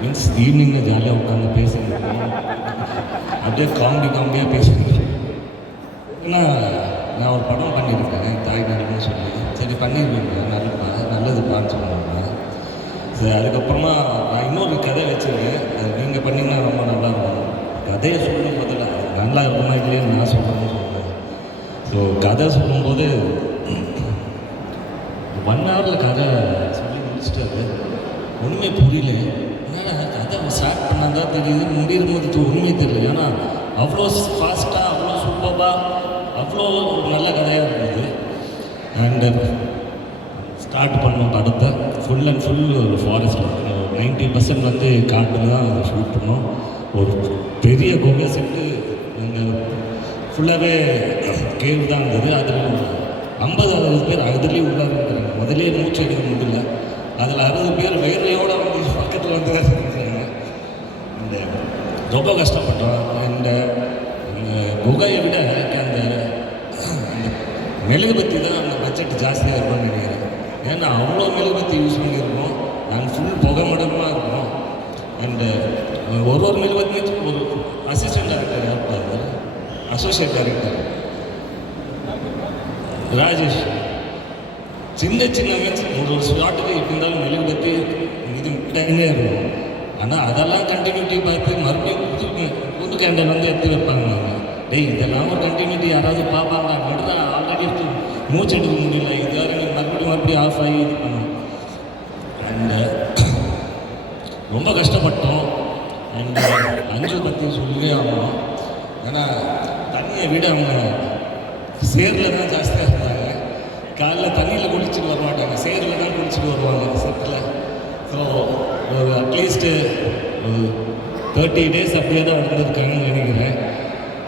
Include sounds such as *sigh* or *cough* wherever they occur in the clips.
Means ஈவினிங்கில் ஜாலியாக உட்காந்து பேசிட்டு அப்படியே காமெடி காமெடியாக பேசிட்டு ஏன்னா நான் ஒரு படம் பண்ணியிருக்கேன் தாய் நடிகன்னு சொல்லி. சரி பண்ணியிருக்கீங்க நல்லப்பா நல்லதுப்பான்னு சொன்னாங்க. சரி அதுக்கப்புறமா நான் இன்னொரு கதை வச்சுருக்கேன். அது நீங்கள் பண்ணிங்கன்னா ரொம்ப நல்லா இருக்கும். கதையை சொல்லும் போதில் நல்லா இருக்குமா இல்லையான்னு நான் சொல்கிறேன்னு சொல்லுவேன் ஸோ கதை சொல்லும்போது ஒன் ஹவரில் கதை சொல்லி முடிச்சிட்டாரு. ஒன்றுமே புரியல. என்னடா கதை ஸ்டார்ட் பண்ணால் தான் தெரியுது முடியும் போது உண்மையே தெரியல. ஏன்னா அவ்வளோ ஃபாஸ்ட்டாக அவ்வளோ சூப்பராக அவ்வளோ ஒரு நல்ல கதையாக இருந்தது. அண்டு ஸ்டார்ட் பண்ணோம் படத்தை ஃபுல் அண்ட் ஃபுல் ஒரு ஃபாரஸ்ட்டில் நைன்ட்டி பர்சன்ட் வந்து காட்டில் தான் ஷூட் பண்ணோம். ஒரு பெரிய குகை செட்டு எங்கள் ஃபுல்லாகவே கேவ் தான் இருந்தது. அதில் ஐம்பது அறுபது பேர் அதுலேயும் உள்ளார முதலே மூச்சு எடுக்க முடியல. அதில் அறுபது பேர் வேர்வையோட வந்து வந்து இந்த ரொம்ப கஷ்டப்பட்டோம். இந்த இந்த விட அந்த மெழுகுபத்தி தான் அந்த பட்ஜெட் ஜாஸ்தியாக இருக்கும்னு நினைக்கிறேன். ஏன்னா அவ்வளோ மெழுகுபத்தி யூஸ் பண்ணியிருக்கோம். நாங்கள் ஃபுல் புகை மடமாக இருக்கோம். அண்டு ஒரு ஒரு மெழுகுபத்தியும் ஒரு அசிஸ்டன்ட் டேரக்டர் இருப்பார் அசோசியேட் டைரக்டர் ராஜேஷ். சின்ன சின்ன மீன்ஸ் ஒரு ஒரு ஷாட்டுக்கு எப்படி இருந்தாலும் மெழுகுபத்தி இது டைமே இருக்கும் ஆனால் அதெல்லாம் கண்டினியூட்டி பார்த்து மறுபடியும் புது புது கேண்டல் வந்து எடுத்து வைப்பாங்க. டேய் இதெல்லாம் ஒரு கண்டினியூட்டி யாராவது பார்ப்பாங்க. தான் ஆல்ரெடி மூச்சு எடுக்க முடியல. இது வரை மறுபடியும் மறுபடியும் ஆஃப் ஆகி இது பண்ணும். அண்டு *coughs* ரொம்ப கஷ்டப்பட்டோம். அண்ட் அஞ்சு பற்றி சொல்லவே ஆகணும். ஏன்னா தண்ணியை விட அவங்க சேரில் தான் ஜாஸ்தியாக இருந்தாங்க. காலைல தண்ணியில் குடிச்சிட்டு வர மாட்டாங்க. சேரில் தான் குளிச்சுட்டு வருவாங்க. செட்டில் ஸோ அட்லீஸ்ட்டு ஒரு தேர்ட்டி டேஸ் அப்படியே தான் இருந்திருக்காங்கன்னு நினைக்கிறேன்.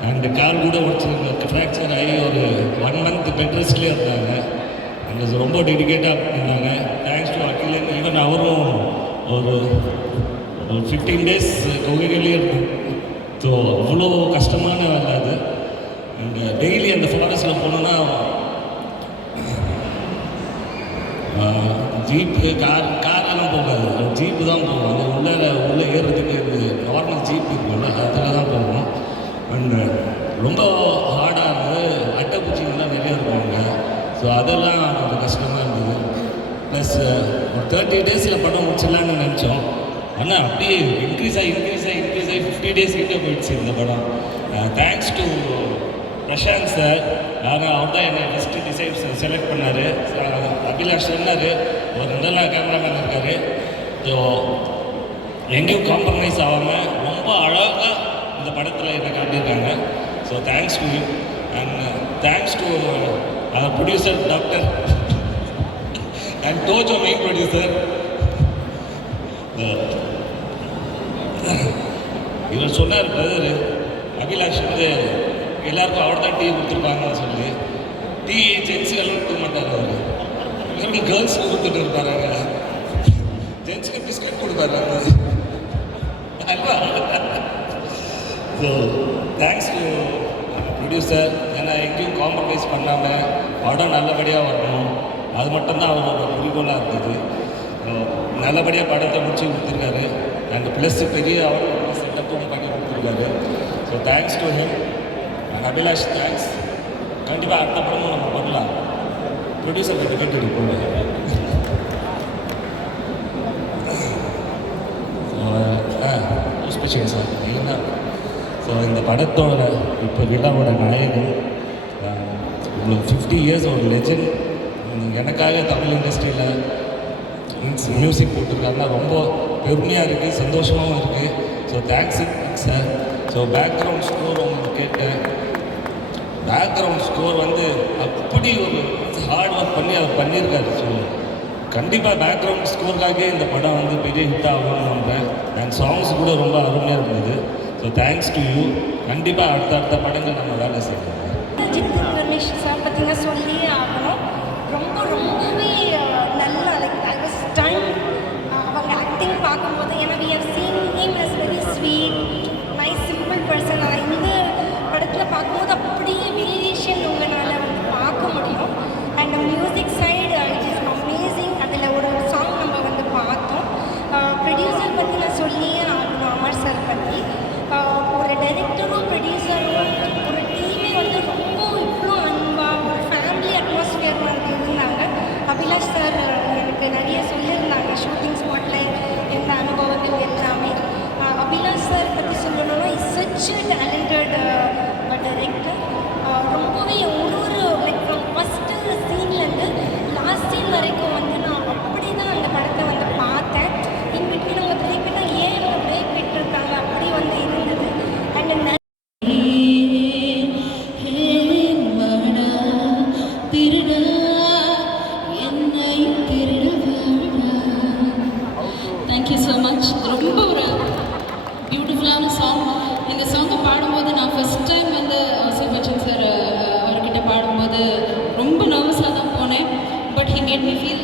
அண்டு கால் கூட உடச்சு ஃப்ராக்சர் ஆகி ஒரு ஒன் மந்த் பெட் ரெஸ்ட்லேயே இருந்தாங்க. எங்களுக்கு ரொம்ப டெடிக்கேட்டாக இருந்தாங்க தேங்க்ஸ் டு அகிலன் ஈவன் அவரும் ஒரு ஒரு ஃபிஃப்டீன் டேஸ் கொகைகள்லேயே இருக்கும் ஸோ அவ்வளோ கஷ்டமான வேலை அது. அண்ட் டெய்லி அந்த ஃபாரஸ்ட்டில் போனோன்னா ஜீப்பு கார் காரெல்லாம் போகாது. ஜீப்பு தான் போகும். அந்த உள்ளே உள்ளே ஏறுறதுக்கு நார்மல் ஜீப் இருக்கும்ல அதில் தான் போகும். அண்ட் ரொம்ப ஹார்டாக இருந்தது. அட்டைப்பூச்சிங்கெல்லாம் நிறைய இருக்குங்க ஸோ அதெல்லாம் கொஞ்சம் கஷ்டமாக இருந்தது. ப்ளஸ் ஒரு தேர்ட்டி டேஸில் படம் முடிச்சிடலான்னு நினச்சோம். ஆனால் அப்படியே இன்க்ரீஸ் ஆகி இன்க்ரீஸ் ஆகி இன்க்ரீஸ் ஆகி ஃபிஃப்டி டேஸ் கிட்டே போயிடுச்சு இந்த படம். தேங்க்ஸ் டு பிரசாந்த் சார் ஆனால் அவர் தான் என்னை ஃபஸ்ட்டு டிசைட் செலக்ட் பண்ணார். அபிலாஷ் சொன்னார் ஒரு நல்ல கேமராமேன் இருக்கார். ஸோ எங்கேயும் காம்ப்ரமைஸ் ஆகாமல் ரொம்ப அழகாக இந்த படத்தில் என்னை காட்டியிருக்காங்க. So thanks to you and thanks to producer doctor and Tojo main producer இவர் சொன்னார் பிரதர் அபிலாஷ் வந்து எல்லாருக்கும் அவர் தான் டீ கொடுத்துருப்பாங்கன்னு சொல்லி. டீ ஜென்ஸுகள் கொடுக்க மாட்டார் அவர். எப்படி கேர்ள்ஸ் கொடுத்துட்டு இருப்பாருங்க ஜென்ஸுக்கு பிஸ்கட் கொடுப்பாரு அல்வா. ஸோ தேங்க்ஸ் டு ப்ரொடியூசர் ஏன்னா எங்கேயும் காம்ப்ரமைஸ் பண்ணாமல் படம் நல்லபடியாக வரணும். அது மட்டும்தான் அவரோட குறிக்கோளாக இருந்தது. நல்லபடியாக படத்தை முடிச்சு கொடுத்துருக்காரு. அண்ட் ப்ளஸ் பெரிய அவரோட செட்டப்பும் பண்ணி கொடுத்துருக்காரு. So thanks to him Abhilash thanks கண்டிப்பாக அடுத்த படமும் நம்ம பண்ணலாம். ப்ரொடியூசர் கிட்ட கேட்டு எடுப்போம். ஸ்பெஷல் சார் இல்லைன்னா ஸோ இந்த படத்தோட இப்போ விழாவோட நாயகன் இவ்வளோ உங்களுக்கு ஃபிஃப்டி இயர்ஸ் ஒரு லெஜண்ட் எனக்காக தமிழ் இண்டஸ்ட்ரியில் மியூசிக் போட்டிருக்காருன்னா ரொம்ப பெருமையாக இருக்குது சந்தோஷமாகவும் இருக்குது so thanks sir so background score உங்களுக்கு கேட்டேன். பேக்ரவுண்ட் ஸ்கோர் வந்து அப்படி ஒரு ஹார்ட் ஒர்க் பண்ணி அதை பண்ணியிருக்காரு ஸோ கண்டிப்பாக பேக்ரவுண்ட் ஸ்கோருக்காகவே இந்த படம் வந்து பெரிய ஹிட் ஆகும்னு நம்புகிறேன் அண்ட் சாங்ஸ் கூட ரொம்ப அருமையாக இருந்தது. ஸோ தேங்க்ஸ் டு யூ கண்டிப்பாக அடுத்த அடுத்த படங்கள் நம்ம வேலை செய்யணும் அஜித் கணேஷ் சார் பார்த்தீங்கன்னா சொல்லியே ஆகணும். ரொம்ப ரொம்பவே நல்ல லைக் ஐ டைம் அவங்க ஆக்டிங் பார்க்கும்போது ஏன்னா we have seen him is very sweet nice simple person இந்த படத்தில் பார்க்கும்போது 是男 made me feel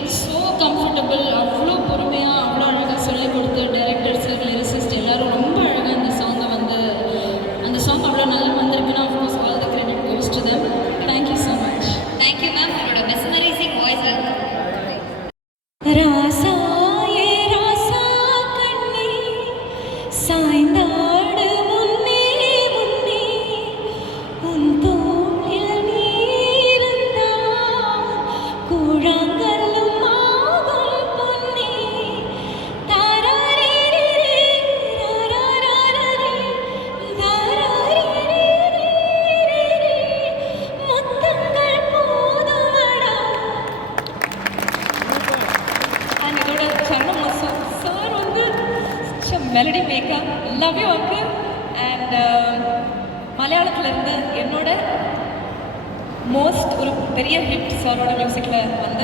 maker work and uh, மலையாளத்தில் இருந்து என்னோட மோஸ்ட் ஒரு பெரிய ஹிட் சாரோட மியூசிக்கில் வந்த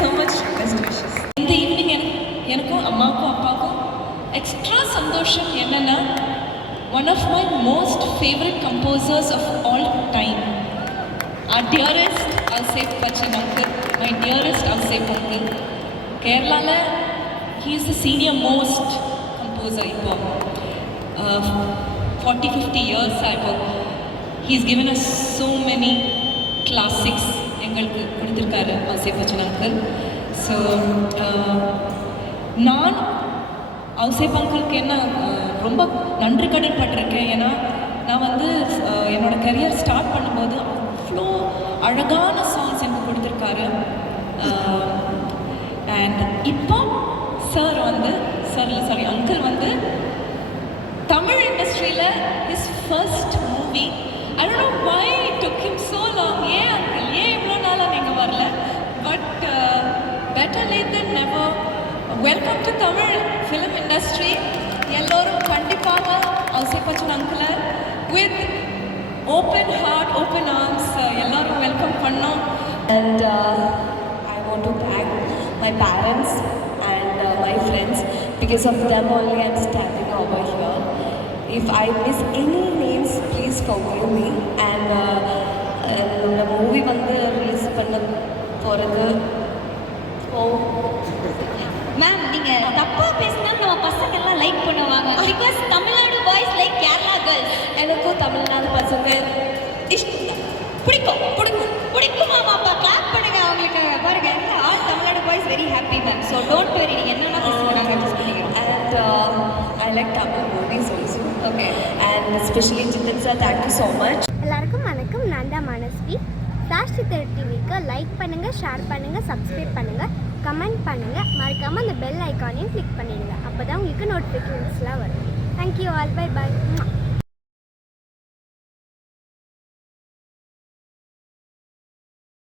ஸோ மச் பெஸ்ட் விஷஸ் இந்த ஈவினிங் எனக்கும் அம்மாவுக்கும் அப்பாவுக்கும் எக்ஸ்ட்ரா சந்தோஷம் என்னென்னா one of my most favourite composers of all time are dearest Ouseppachan uncle my dearest Ousep uncle கேரளாவில் he is the senior most composer இப்போ forty fifty years ஆகிப்போ he is given us so many classics எங்களுக்கு கொடுத்துருக்காரு அல்சேப் Bachchan uncle so நான் அவுசேப் அங்கிளுக்கு என்ன ரொம்ப நன்றி கடன் பட்டிருக்கேன். ஏன்னா நான் வந்து என்னோடய என்னோட கரியர் ஸ்டார்ட் பண்ணும்போது அவ்வளோ அழகான சாங்ஸ் எனக்கு கொடுத்துருக்காரு. அண்ட் இப்போ சார் வந்து சார் இல்லை சாரி அங்கிள் வந்து தமிழ் இண்டஸ்ட்ரியில் his first movie I don't know why took him so long ஏன் அங்கிள் ஏன் இவ்வளோ நாளாக நீங்கள் வரல but better late then never welcome to Tamil film industry எல்லோரும் கண்டிப்பாக Ouseppachan அங்கிளை with open heart open arms எல்லாரும் வெல்கம் பண்ணோம் And uh, I want to thank my parents and uh, my friends because of them only I'm standing over here. If I miss any names, please forgive me. And uh, இந்த movie வந்து release பண்ண போகிறது ஓ ma'am நீங்க தப்பா பேசினா நம்ம பசங்க எல்லாம் லைக் பண்ணுவாங்க பிகாஸ் எனக்கும் தமிழ்நாடு பசங்க இஷ்டம் பிடிக்கும் பிடிக்கும் பிடிக்கும் மாமா அப்பா கிளாப் பண்ணுங்க அவங்களுக்கு. பாருங்க all Tamil Nadu boys very happy ma'am so don't very என்னென்ன நாங்கள் and uh, I like Tamil movies also. Okay. And especially Jitin sir, thank you so much. எல்லாருக்கும் வணக்கம். நான் தான் மனஸ்வி. ஃப்ளாஷ் சித்தர் டிவிக்கு லைக் பண்ணுங்கள் ஷேர் பண்ணுங்கள் சப்ஸ்கிரைப் பண்ணுங்கள் கமெண்ட் பண்ணுங்கள் மறக்காமல் அந்த பெல் ஐக்கானையும் கிளிக் பண்ணிடுங்க. அப்போ தான் உங்களுக்கு நோட்டிஃபிகேஷன்ஸ்லாம் வரும். Thank you all by by